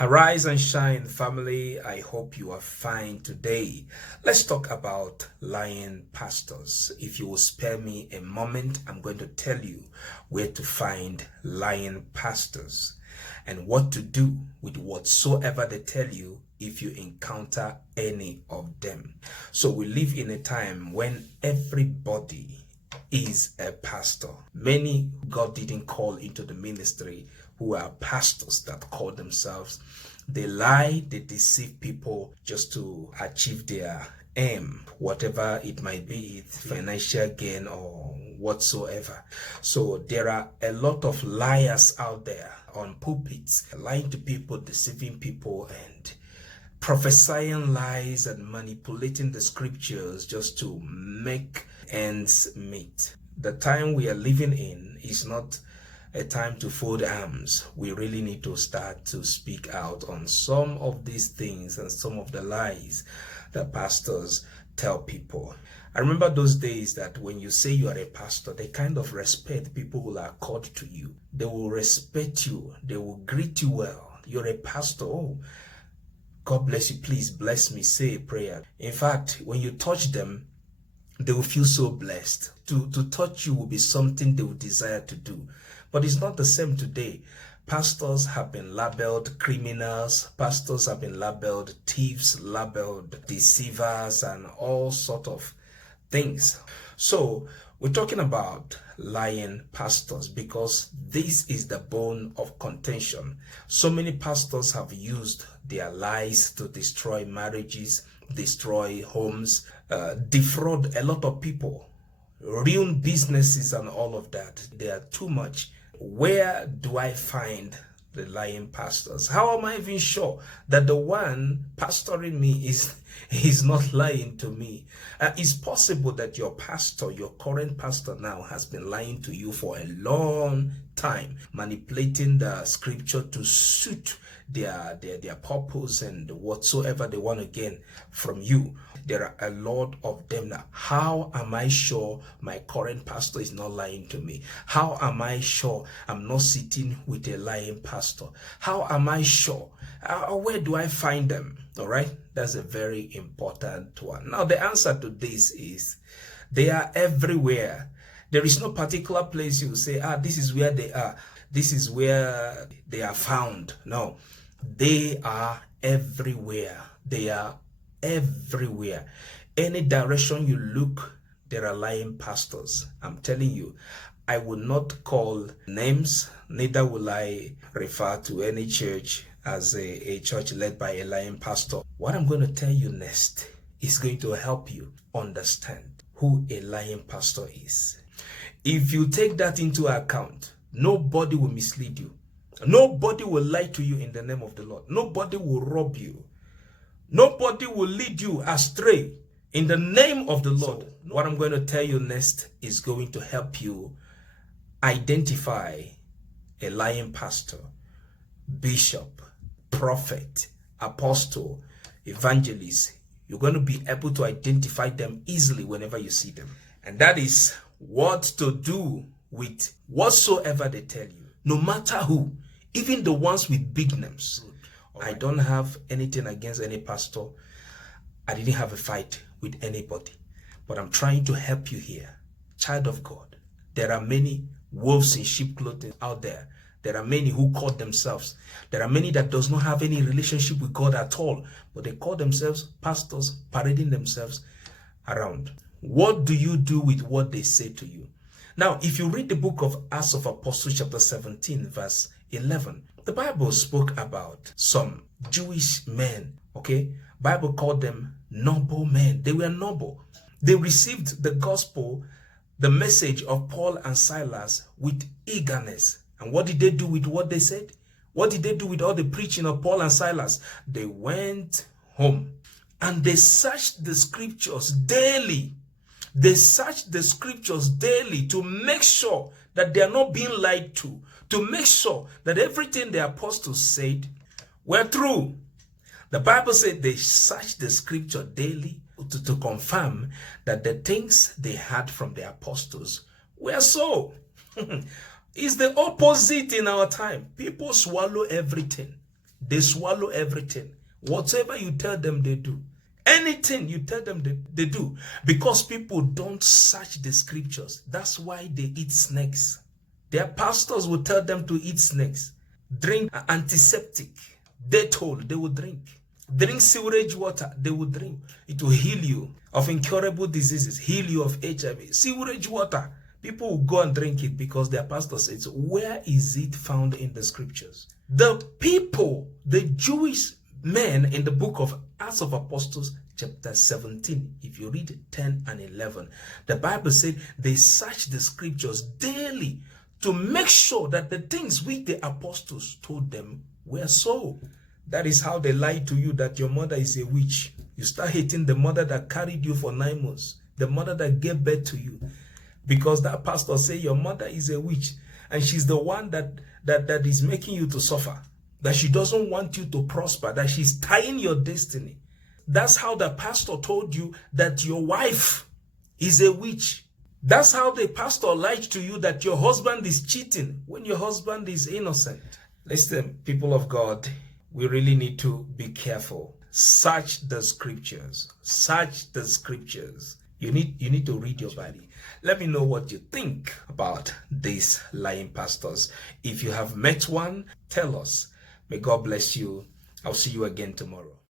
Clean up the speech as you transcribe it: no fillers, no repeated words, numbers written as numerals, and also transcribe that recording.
Arise and shine, family. I hope you are fine today. Let's talk about lying pastors. If you will spare me a moment, I'm going to tell you where to find lying pastors and what to do with whatsoever they tell you if you encounter any of them. So we live in a time when everybody is a pastor. Many God didn't call into the ministry who are pastors that call themselves. They lie, they deceive people just to achieve their aim, whatever it might be, financial gain or whatsoever. So there are a lot of liars out there on pulpits, lying to people, deceiving people, and prophesying lies and manipulating the scriptures just to make ends meet. The time we are living in is not a time to fold arms. We really need to start to speak out on some of these things and some of the lies that pastors tell people. I remember those days that when you say you are a pastor, they kind of respect people who are called to you. They will respect you. They will greet you well. You're a pastor. Oh, God bless you. Please bless me. Say a prayer. In fact, when you touch them, they will feel so blessed. To touch you will be something they will desire to do. But it's not the same today. Pastors have been labeled criminals. Pastors have been labeled thieves, labeled deceivers, and all sort of things. So we're talking about lying pastors because this is the bone of contention. So many pastors have used their lies to destroy marriages, destroy homes, defraud a lot of people, ruin businesses and all of that. They are too much. Where do I find the lying pastors? How am I even sure that the one pastoring me is not lying to me? It's possible that your pastor, your current pastor now, has been lying to you for a long time, manipulating the scripture to suit their purpose and whatsoever they want to gain from you. There are a lot of them now. How am I sure my current pastor is not lying to me? How am I sure I'm not sitting with a lying pastor? How am I sure? Where do I find them? All right, that's a very important one. Now, the answer to this is they are everywhere. There is no particular place you say, this is where they are. This is where they are found. No, they are everywhere. They are everywhere. Any direction you look, there are lying pastors. I'm telling you, I will not call names, neither will I refer to any church as a church led by a lying pastor. What I'm going to tell you next is going to help you understand who a lying pastor is. If you take that into account, nobody will mislead you. Nobody will lie to you in the name of the Lord. Nobody will rob you. Nobody will lead you astray in the name of the Lord. So, what I'm going to tell you next is going to help you identify a lying pastor, bishop, prophet, apostle, evangelist. You're going to be able to identify them easily whenever you see them. And that is what to do with whatsoever they tell you, no matter who, even the ones with big names. I don't have anything against any pastor. I didn't have a fight with anybody. But I'm trying to help you here. Child of God, there are many wolves in sheep clothing out there. There are many who call themselves. There are many that does not have any relationship with God at all. But they call themselves pastors, parading themselves around. What do you do with what they say to you? Now, if you read the book of Acts of Apostles chapter 17 verse 11, the Bible spoke about some Jewish men, okay? Bible called them noble men. They were noble. They received the gospel, the message of Paul and Silas with eagerness. And what did they do with what they said? What did they do with all the preaching of Paul and Silas? They went home and they searched the scriptures daily. They searched the scriptures daily to make sure that they are not being lied to make sure that everything the apostles said were true. The Bible said they searched the scripture daily to confirm that the things they had from the apostles were so. It's the opposite in our time. People swallow everything. They swallow everything. Whatever you tell them, they do. Anything you tell them, they do. Because people don't search the scriptures. That's why they eat snakes. Their pastors will tell them to eat snakes. Drink antiseptic. Dettol, they will drink. Drink sewage water, they will drink. It will heal you of incurable diseases, heal you of HIV. Sewage water, people will go and drink it because their pastor says, where is it found in the scriptures? The people, the Jewish men in the book of Acts of Apostles, chapter 17, if you read 10 and 11, the Bible said they searched the scriptures daily to make sure that the things which the apostles told them were so. That is how they lie to you that your mother is a witch. You start hating the mother that carried you for 9 months, the mother that gave birth to you, because that pastor say your mother is a witch and she's the one that is making you to suffer, that she doesn't want you to prosper, that she's tying your destiny. That's how the pastor told you that your wife is a witch. That's how the pastor lied to you that your husband is cheating when your husband is innocent. Listen, people of God, we really need to be careful. Search the scriptures. Search the scriptures. You need to read your Bible. Let me know what you think about these lying pastors. If you have met one, tell us. May God bless you. I'll see you again tomorrow.